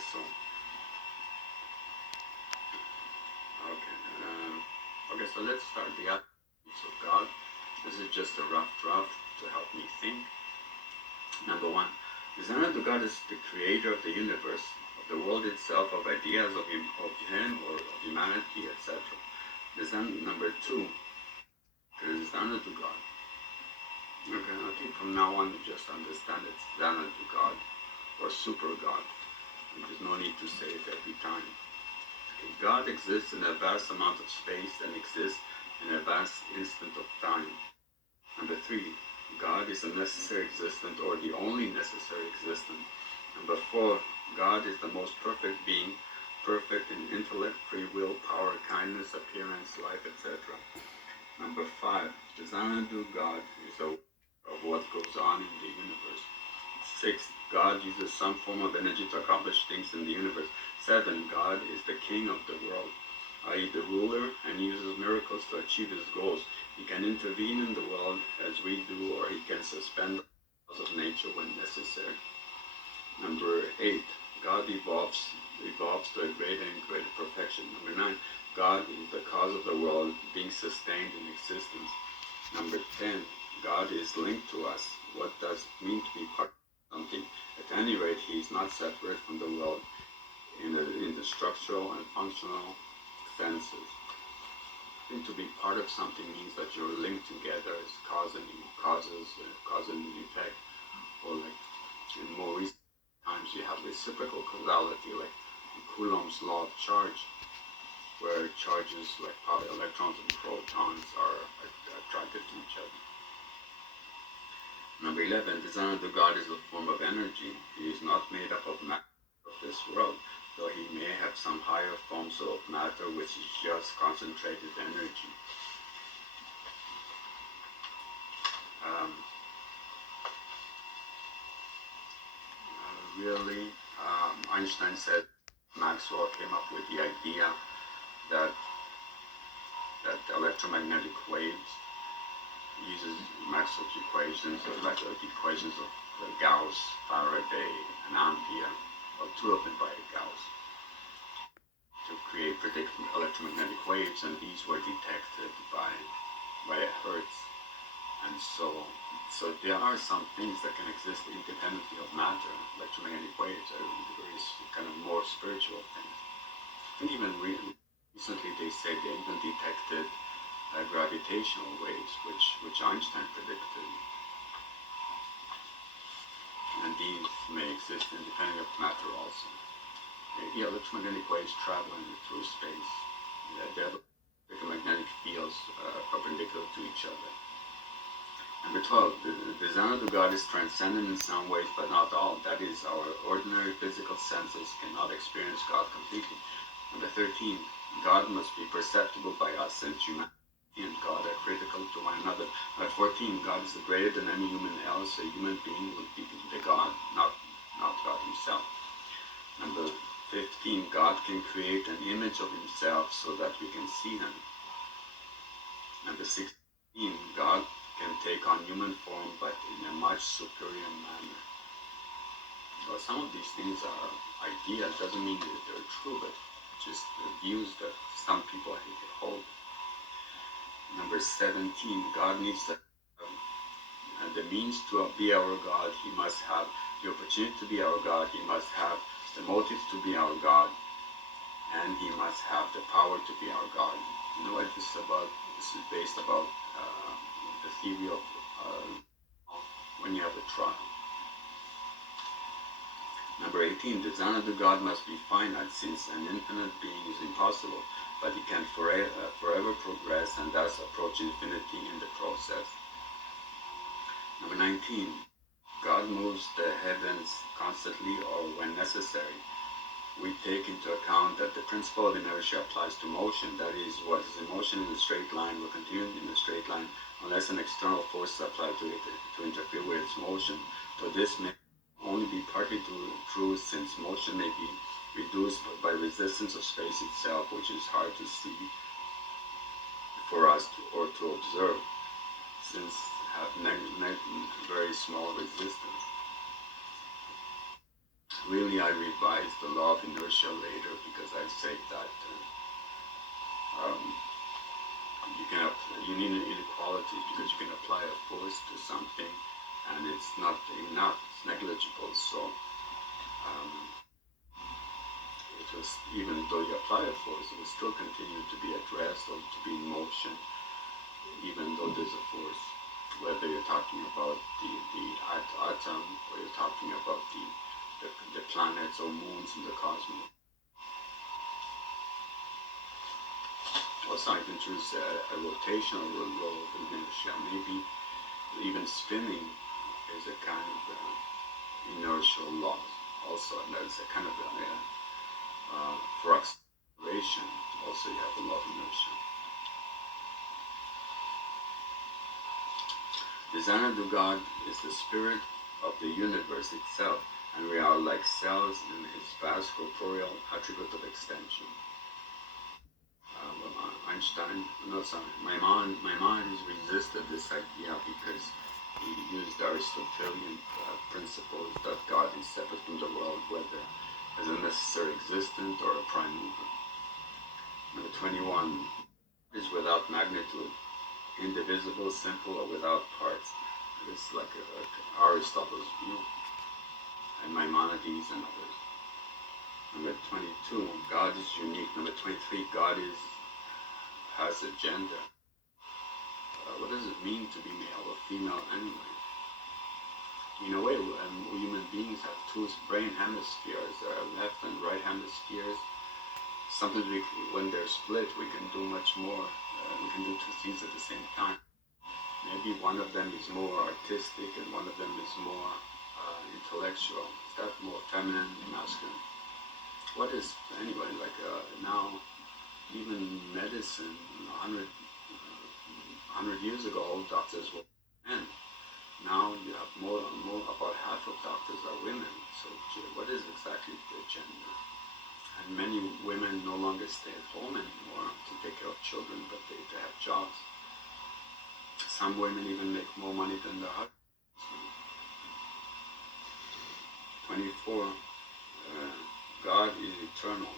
so so let's start the attributes of God. This is just a rough draft to help me think. Number one, Zana God is the creator of the universe, of the world itself, of ideas of him or of humanity, etc. Number two, is Zana God. Okay, I think from now on you just understand it's Zana God or super God. There's no need to say it every time. Okay, God exists in a vast amount of space and exists in a vast instant of time. Number three, God is a necessary existent or the only necessary existent. Number four, God is the most perfect being, perfect in intellect, free will, power, kindness, appearance, life, etc. Number five, the Xanadu God is of what goes on in the universe. 6. God uses some form of energy to accomplish things in the universe. 7. God is the king of the world, i.e. the ruler, and uses miracles to achieve his goals. He can intervene in the world as we do, or he can suspend the laws of nature when necessary. Number 8. God evolves to a greater and greater perfection. Number 9. God is the cause of the world being sustained in existence. Number 10. God is linked to us. What does it mean to be part of something? At any rate, he is not separate from the world in the structural and functional senses. I think to be part of something means that you're linked together as cause and effect, or like in more recent times you have reciprocal causality, like Coulomb's law of charge, where charges like electrons and protons are attracted to each other. Number 11, the Xanadu God is a form of energy. He is not made up of matter of this world, though he may have some higher forms of matter which is just concentrated energy. Einstein said Maxwell came up with the idea that electromagnetic waves uses Maxwell's equations, like the equations of Gauss, Faraday, and Ampere, or two of them by Gauss, to create predicted electromagnetic waves, and these were detected by Hertz. And so there are some things that can exist independently of matter. Electromagnetic waves are very kind of more spiritual things. And even recently they say they even detected gravitational waves, which Einstein predicted. And these may exist independently of matter also. The electromagnetic waves traveling through space. They have magnetic fields perpendicular to each other. Number 12, the Xanadu God is transcendent in some ways, but not all. That is, our ordinary physical senses cannot experience God completely. Number 13, God must be perceptible by us, since humanity and God are critical to one another. Number 14, God is greater than any human else. A human being would be the God, not God himself. Number 15, God can create an image of himself so that we can see him. Number 16, God can take on human form, but in a much superior manner. Well, some of these things are ideas, doesn't mean that they're true, but just the views that some people hold. Number 17, God needs the means to be our God. He must have the opportunity to be our God. He must have the motive to be our God, and he must have the power to be our God. You know what this is about? This is based about the theory of when you have a trial. Number 18, the Xanadu God must be finite, since an infinite being is impossible, but he can forever progress and thus approach infinity in the process. Number 19, God moves the heavens constantly or when necessary. We take into account that the principle of inertia applies to motion. That is, what is in motion in a straight line will continue in a straight line unless an external force is applied to it to interfere with its motion. So this may only be partly true, since motion may be reduced by resistance of space itself, which is hard to see for us to observe, since have very small resistance. Really, I revised the law of inertia later because I say that um, you need an inequality because you can apply a force to something and it's not enough, it's negligible. So um, it was, even though you apply a force, it will still continue to be at rest or to be in motion, even though there's a force. Whether you're talking about the atom or you're talking about the planets or moons in the cosmos. Also, I can choose a rotational law of inertia. Maybe even spinning is a kind of inertial law. Also, and that's a kind of for acceleration. Also, you have the law of inertia. The Xanadu God is the spirit of the universe itself, and we are like cells in his vast corporeal attribute of extension. Einstein, no, sorry, Maimonides resisted this idea because he used Aristotelian principles that God is separate from the world, whether as a necessary existent or a prime mover. Number 21 is without magnitude, indivisible, simple, or without parts. It's like Aristotle's view, and Maimonides and others. Number 22, God is unique. Number 23, God has a gender. What does it mean to be male or female anyway? In a way, human beings have two brain hemispheres, left and right hemispheres. Sometimes when they're split, we can do much more. We can do two things at the same time. Maybe one of them is more artistic and one of them is more intellectual. Is that more feminine or masculine? What is, anyway, like now, even medicine, 100 years ago, all doctors were men. Now you have more, about half of doctors are women. So what is exactly the gender? And many women no longer stay at home anymore to take care of children, but they have jobs. Some women even make more money than their husbands. 24, God is eternal.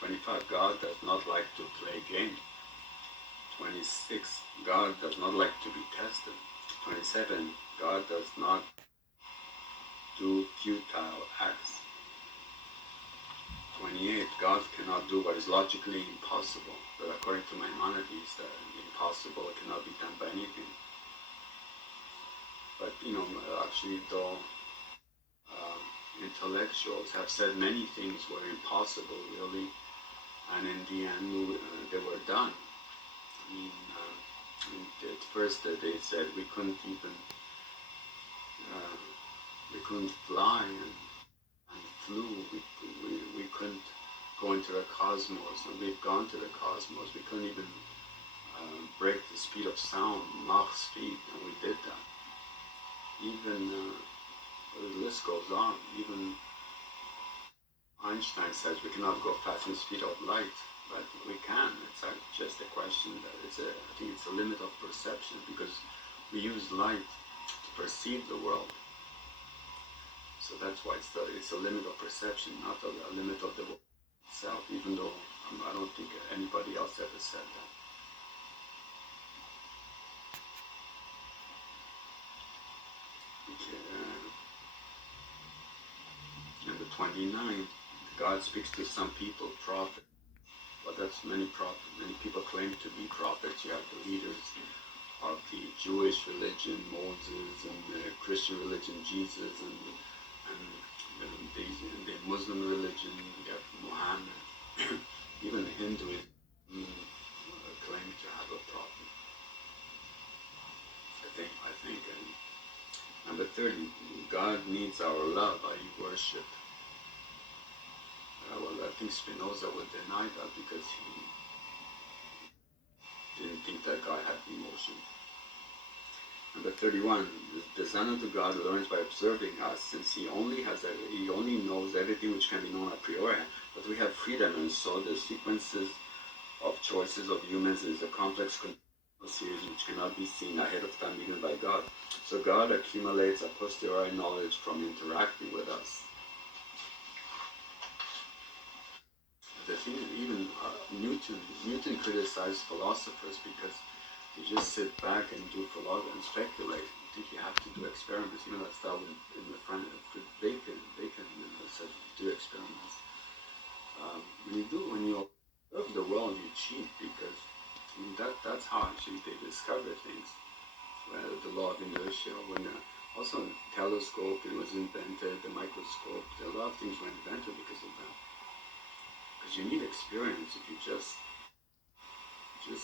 25, God does not like to play games. 26, God does not like to be tested. 27, God does not do futile acts. 28, God cannot do what is logically impossible, but according to Maimonides, the impossible cannot be done by anything. But actually, though intellectuals have said many things were impossible, really, and in the end they were done. I mean, at first they said we couldn't fly and flew. We couldn't go into the cosmos, and we've gone to the cosmos. We couldn't even break the speed of sound, Mach speed, and we did that. Even the list goes on. Even Einstein says we cannot go fast in the speed of light, but we can. It's just a question that I think it's a limit of perception, because we use light to perceive the world. So that's why it's a limit of perception, not a limit of the world itself, even though I don't think anybody else ever said that. Okay, number 29, God speaks to some people, prophets. But that's many people claim to be prophets. You have the leaders of the Jewish religion, Moses, and the Christian religion, Jesus, and the Muslim religion, you have Muhammad. Even the Hinduism claim to have a prophet. I think. And number 30, God needs our love, i.e. worship. Well, I think Spinoza would deny that because he didn't think that God had emotion. Number 31, the Xanadu God learns by observing us, since he only knows everything which can be known a priori, but we have freedom, and so the sequences of choices of humans is a complex series which cannot be seen ahead of time even by God. So God accumulates a posteriori knowledge from interacting with us. think even Newton criticized philosophers because they just sit back and do philosophy and speculate. I think you have to do experiments. Even that's that in the front of Bacon said do experiments. When you observe the world, you cheat because that's how actually they discover things. The law of inertia, when also the telescope it was invented, the microscope, a lot of things were invented because of that. Because you need experience. If you just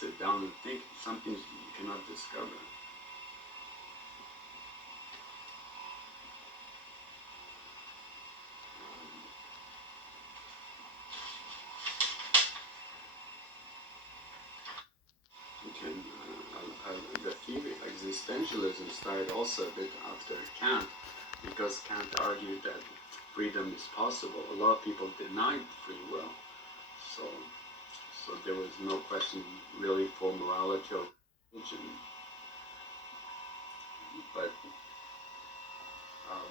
sit down and think, some things you cannot discover. The theory, existentialism, started also a bit after Kant, because Kant argued that freedom is possible. A lot of people denied free will, so there was no question really for morality or religion. But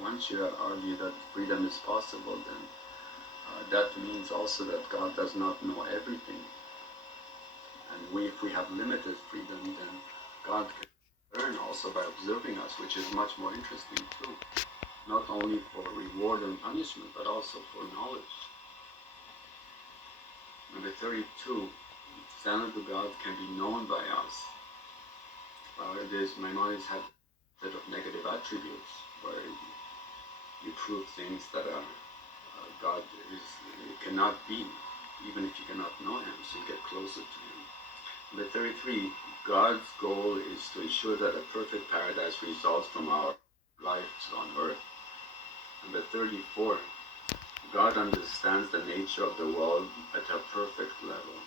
once you argue that freedom is possible, then that means also that God does not know everything. And if we have limited freedom, then God can learn also by observing us, which is much more interesting too. Not only for reward and punishment, but also for knowledge. Number 32, standard of God can be known by us. Maimonides had a set of negative attributes, where you prove things that God cannot be, even if you cannot know Him, so you get closer to Him. Number 33, God's goal is to ensure that a perfect paradise results from our lives on earth. Number 34, God understands the nature of the world at a perfect level.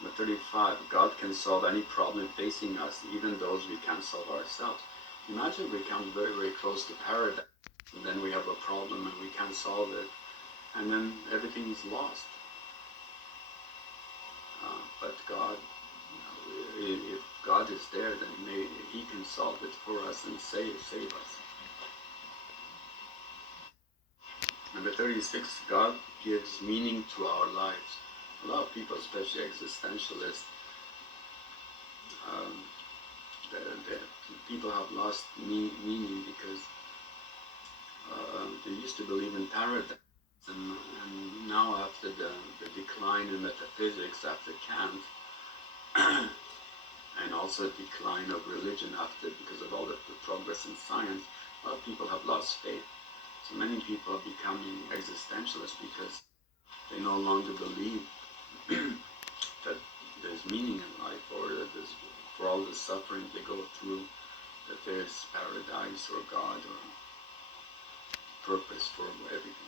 Number 35, God can solve any problem facing us, even those we can't solve ourselves. Imagine we come very, very close to paradise, and then we have a problem and we can't solve it, and then everything is lost. But God, if God is there, then He can solve it for us and save us. Number 36, God gives meaning to our lives. A lot of people, especially existentialists, people have lost meaning because they used to believe in paradise. And now after the decline in metaphysics after Kant, and also decline of religion because of all the progress in science, a lot of people have lost faith. So many people are becoming existentialists because they no longer believe that there's meaning in life, or that for all the suffering they go through, that there's paradise or God or purpose for everything.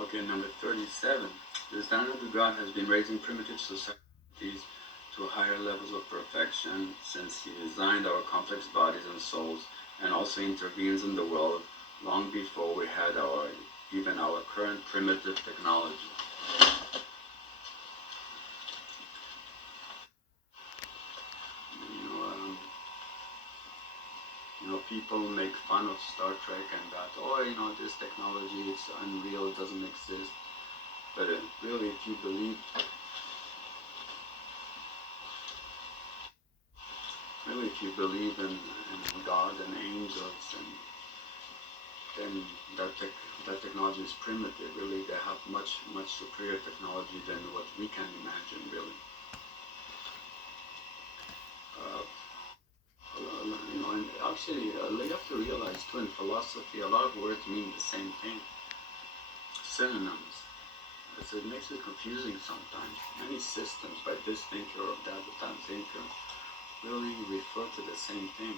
Okay, number 37. The standard of God has been raising primitive societies to higher levels of perfection since He designed our complex bodies and souls, and also intervenes in the world long before we had even our current primitive technology. People make fun of Star Trek and that, this technology, it's unreal, it doesn't exist. But really, if you believe in God and angels, then that technology is primitive. Really, they have much superior technology than what we can imagine. Really, and actually, you have to realize too, in philosophy, a lot of words mean the same thing. Synonyms. So it makes it confusing sometimes. Many systems by this thinker or that thinker really refer to the same thing.